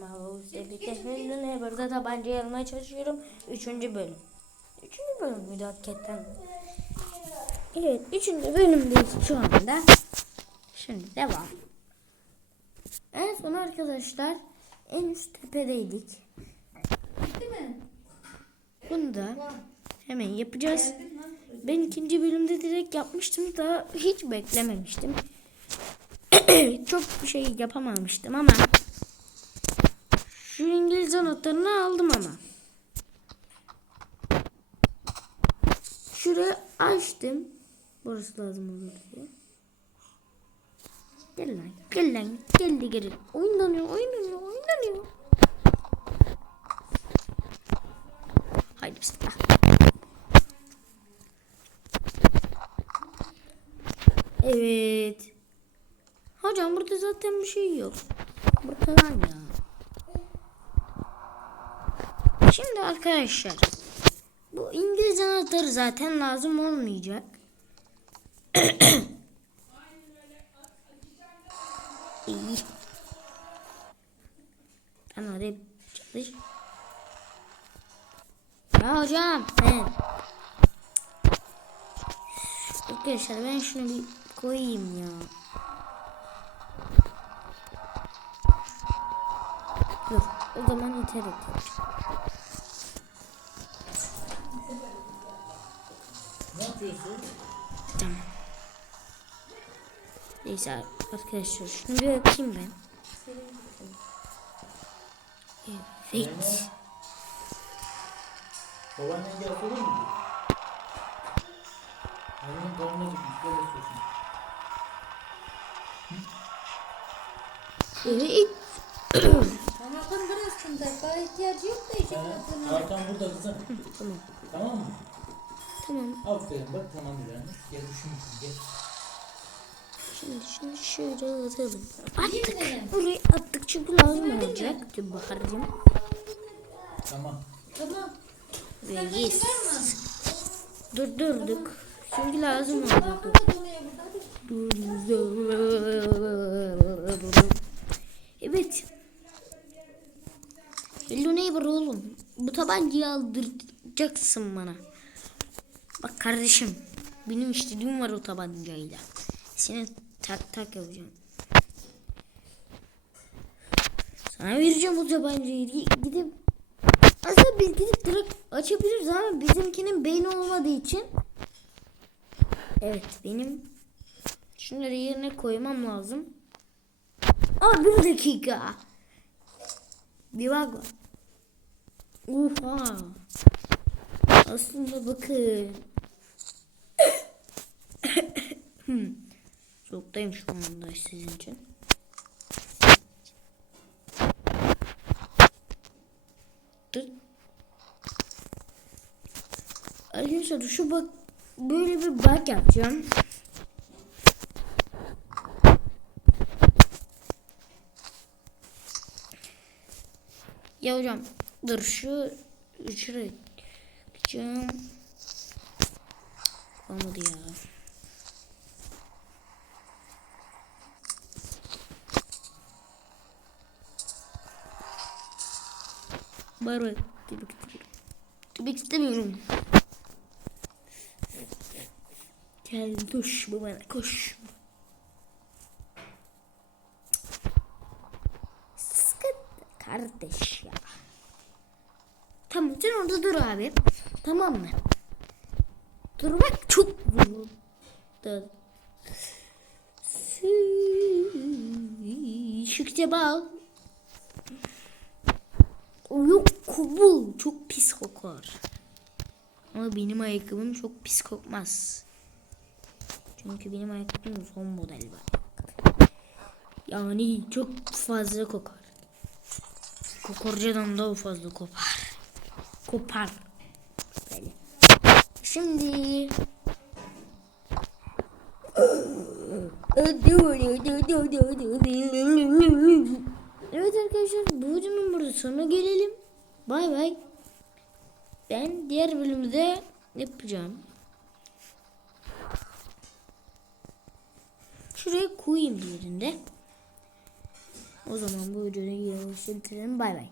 Mouse birlikte burada tabancayı almaya çalışıyorum. Üçüncü bölüm. Üçüncü bölüm müydü hakikaten? Evet, üçüncü bölümdeyiz şu anda. Şimdi devam. En son arkadaşlar en üst tepedeydik. Bunu da hemen yapacağız. Ben ikinci bölümde direkt yapmıştım da hiç beklememiştim. Çok bir şey yapamamıştım ama şu İngilizce notlarını aldım ama. Şurayı açtım. Burası lazım olur diye. Gel lan, gel lan, gel de gel. Oynanıyor, oynanıyor, oynanıyor. Haydi bismillah. Evet. Hocam burada zaten bir şey yok. Burada var ya. Şimdi arkadaşlar. Bu İngilizce anahtarı zaten lazım olmayacak. İyi. Ben hadi çalış. Ya hocam. He. Arkadaşlar ben şunu bir koyayım ya. Dur. O zaman iter iter. Yapıyorsun? Tamam. Neyse arkadaşlar şunu bir öpeyim ben. Evet. Babaannen gelse olur mu? Annenin karnına gitmiş. Böyle istiyorsun. Evet. Anahtarın burasında. Daha ihtiyacı yok da. Hakan burada kızım. Tamam. Tamam mı? Tamam. Aferin bak tamam Dilan. Gel düşünmüşsün gel. Şimdi şunu şöyle atalım. Attık. Buraya attık çünkü lazım olacak. Dur bakalım. Tamam. Tamam. Ve yes. Durdurduk. Çünkü lazım olacak. Evet. Hello neighbor oğlum. Bu tabancayı aldıracaksın bana. Bak kardeşim. Benim istediğim var o tabancayla. Seni tak tak yapacağım. Sana vereceğim o tabancayı. Gi- Gidip aslında biz gidip direkt açabiliriz ama bizimkinin beyni olmadığı için Evet benim şunları yerine koymam lazım. Aa bir dakika. Bir bak bak. Oha. Aslında bakın. Hmm. Soğuktayım şu anda sizin için. Dur. Arkadaşlar şu bak böyle bir bak yapacağım. Ya hocam dur şu şuraya bakacağım. Olmadı ya. Bay bay. Demek istemiyorum. Demek istemiyorum. Gel duş bu bana koş. Sıkıntı kardeş ya. Tamam sen orada dur abi. Tamam mı? Durmak çok zor. Da. Şu kitabı al. O yok kubul. Çok pis kokar. Ama benim ayakkabım çok pis kokmaz. Çünkü benim ayakkabım son model var. Yani çok fazla kokar. Kokorcadan daha fazla kopar. Kopar. Böyle. Şimdi Evet arkadaşlar bu videonun burada sonuna gelelim. Bay bay. Ben diğer bölümde yapacağım. Şuraya koyayım diğerinde. O zaman bu videoyu bitirelim. Bay bay.